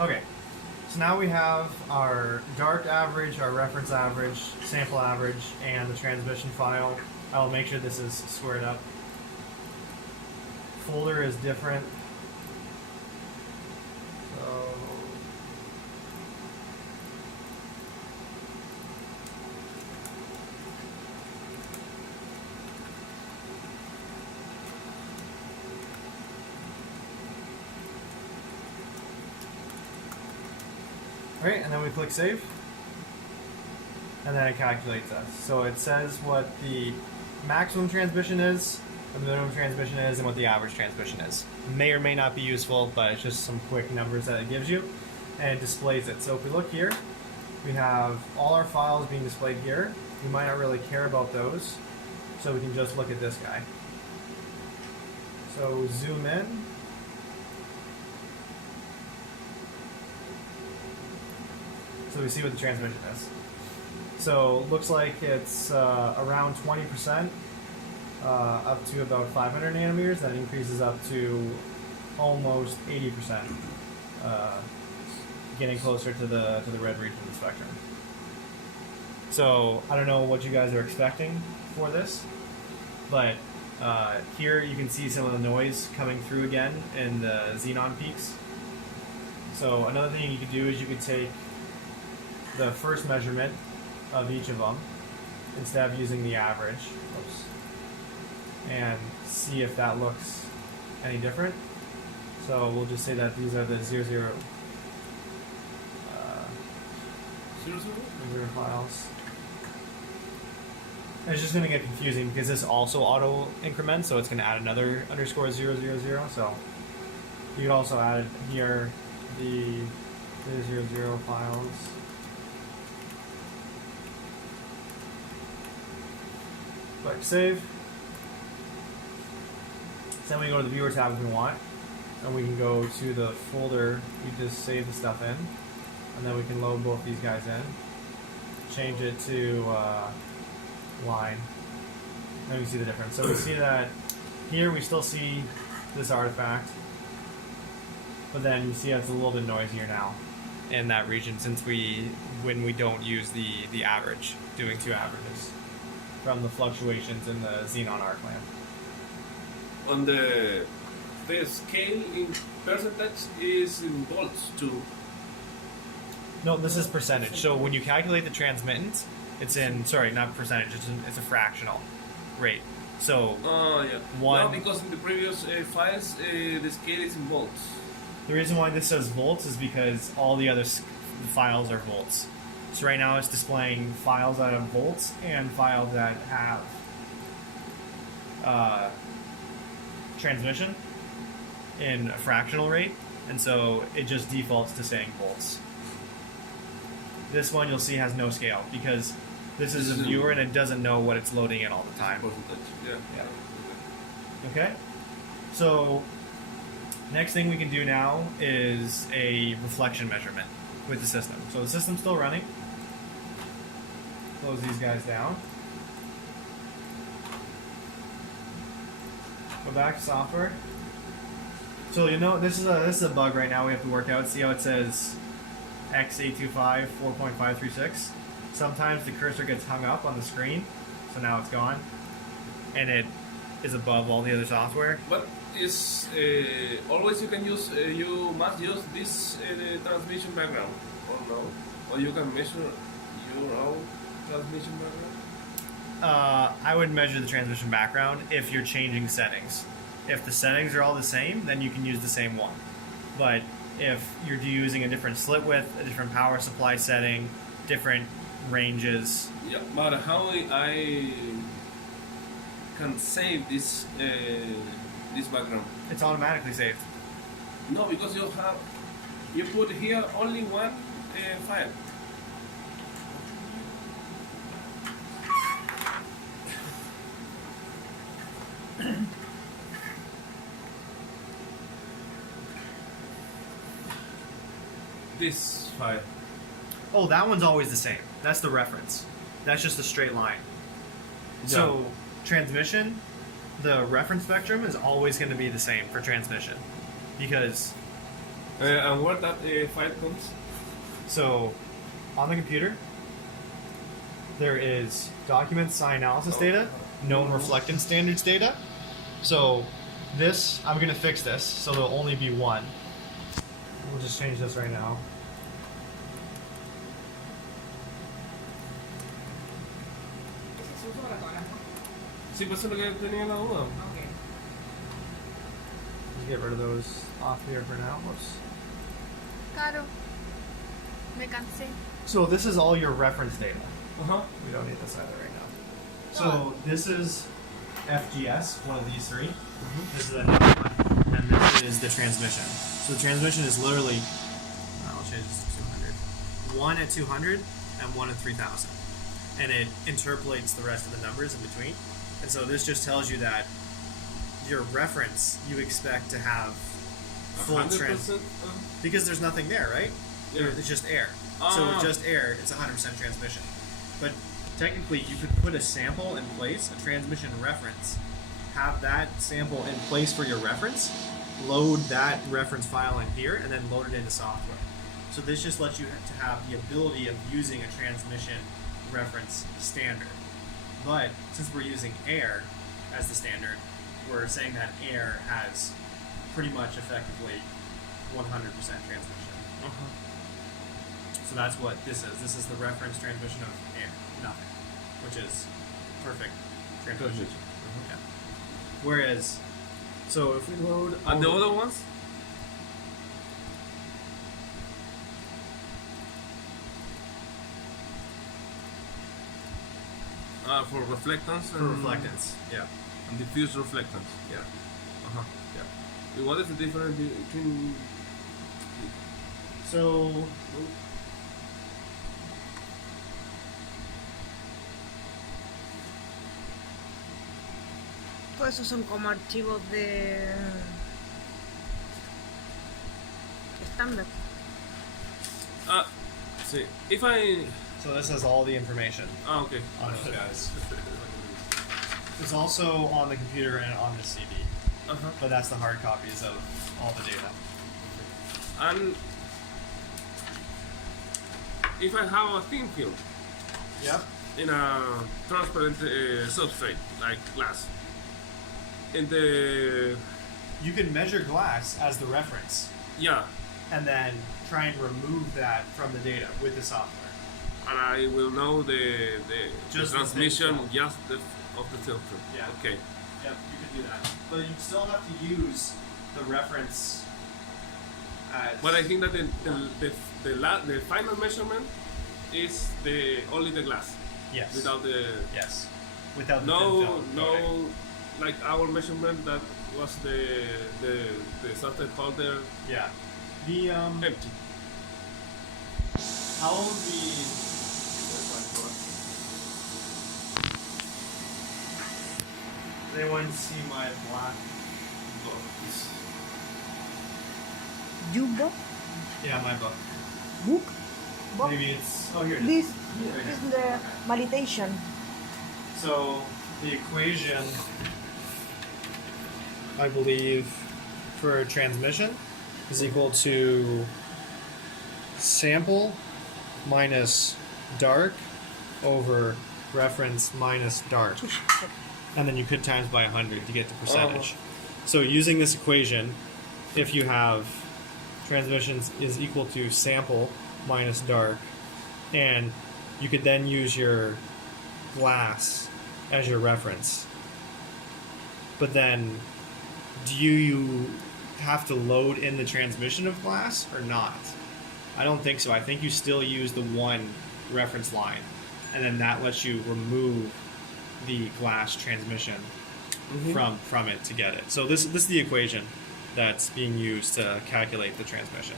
Okay, so now we have our dart average, our reference average, sample average, and the transmission file. I'll make sure this is squared up. Folder is different. So Alright, and then we click save. And then it calculates us. So it says what the maximum transmission is, what the minimum transmission is, and what the average transmission is. May or may not be useful, but it's just some quick numbers that it gives you. And it displays it. So if we look here, we have all our files being displayed here. We might not really care about those, so we can just look at this guy. So zoom in. So we see what the transmission is. So looks like it's around 20%, up to about 500 nanometers. That increases up to almost 80%, getting closer to the red region of the spectrum. So I don't know what you guys are expecting for this, but here you can see some of the noise coming through again in the xenon peaks. So another thing you could do is you could take the first measurement of each of them instead of using the average. Oops. And see if that looks any different. So we'll just say that these are the 00 files. And it's just going to get confusing because this also auto increments, so it's going to add another underscore 000. So you could also add here the 00 files. Click save. Then we go to the viewer tab if we want, and we can go to the folder we just saved the stuff in, and then we can load both these guys in, change it to line, and we see the difference. So we see that here we still see this artifact, but then you see it's a little bit noisier now in that region when we don't use the average, doing two averages from the fluctuations in the xenon arc lamp. On the scale in percentage is in volts too. No, this is percentage. So when you calculate the transmittance, it's in, sorry, not percentage, it's a fractional rate. So yeah. one. No, because in the previous files the scale is in volts. The reason why this says volts is because all the other files are volts. So right now it's displaying files that have volts and files that have transmission in a fractional rate, and so it just defaults to saying volts. This one you'll see has no scale because this is a viewer and it doesn't know what it's loading in all the time. Yeah. Okay? So next thing we can do now is a reflection measurement with the system. So the system's still running. Close these guys down. Go back to software. So you know this is a bug right now we have to work out. See how it says X825 4.536? Sometimes the cursor gets hung up on the screen, so now it's gone, and it is above all the other software. But is always you can use you must use this transmission background, or no? Or you can measure your own transmission background. I would measure the transmission background if you're changing settings. If the settings are all the same, then you can use the same one. But if you're using a different slit width, a different power supply setting, different ranges. Yeah, but how I can save this this background? It's automatically saved. No, because you put here only one file. This file. Oh, that one's always the same. That's the reference. That's just a straight line. So transmission, the reference spectrum is always going to be the same for transmission, because And where that file comes? So, on the computer, there is document sign analysis data, known reflectance standards data. So, this, I'm going to fix this, so there'll only be one. We'll just change this right now. Ese se usa para todas las máquinas. Sí, pues eso es lo que tenía la duda. Ok. Just get rid of those off here for now. Whoops. Caro, me cansé. So this is all your reference data. Uh-huh. We don't need this either right now. So this is FGS, one of these three. This is another one, and this is the transmission. So the transmission is literally, I'll change this to 200. One at 200 and one at 3000. And it interpolates the rest of the numbers in between. And so this just tells you that your reference you expect to have full 100%? because there's nothing there, right? Yeah. It's just air. So with just air, it's 100% transmission. But technically, you could put a sample in place, a transmission reference, have that sample in place for your reference, load that reference file in here, and then load it into software. So this just lets you to have the ability of using a transmission reference standard. But since we're using air as the standard, we're saying that air has pretty much effectively 100% transmission. So that's what this is. This is the reference transmission of air, nothing, which is perfect transmission. Yeah. Whereas, so if we load all And the other ones? For reflectance for reflectance, yeah, and diffuse reflectance. yeah, Uh-huh. yeah. What is the difference between? So Todos esos son como archivos de estándar. See, if I this has all the information okay. on those guys. It's also on the computer and on the CD, Uh-huh. but that's the hard copies of all the data. And if I have a thin film Yep. in a transparent substrate like glass, in the You can measure glass as the reference, yeah, and then try and remove that from the data with the software. and I will know the Just the transmission thin film. just of the filter. Yeah. Okay. Yep, you can do that. But you still have to use the reference as. But I think that the final measurement is only the glass yes. without the Yes. Without the thin no film. no coating. like our measurement that was the substrate holder Yeah. The empty. how the Does anyone see my black books? You book? Yeah, my book. Book? Book? Maybe it's here it is. This Right is here. the validation. So the equation, I believe, for transmission is equal to sample minus dark over reference minus dark. And then you could times by 100 to get the percentage. So using this equation, if you have transmissions is equal to sample minus dark, and you could then use your glass as your reference. But then, do you have to load in the transmission of glass or not? I don't think so. I think you still use the one reference line, and then that lets you remove the glass transmission from it to get it. So this is the equation that's being used to calculate the transmission.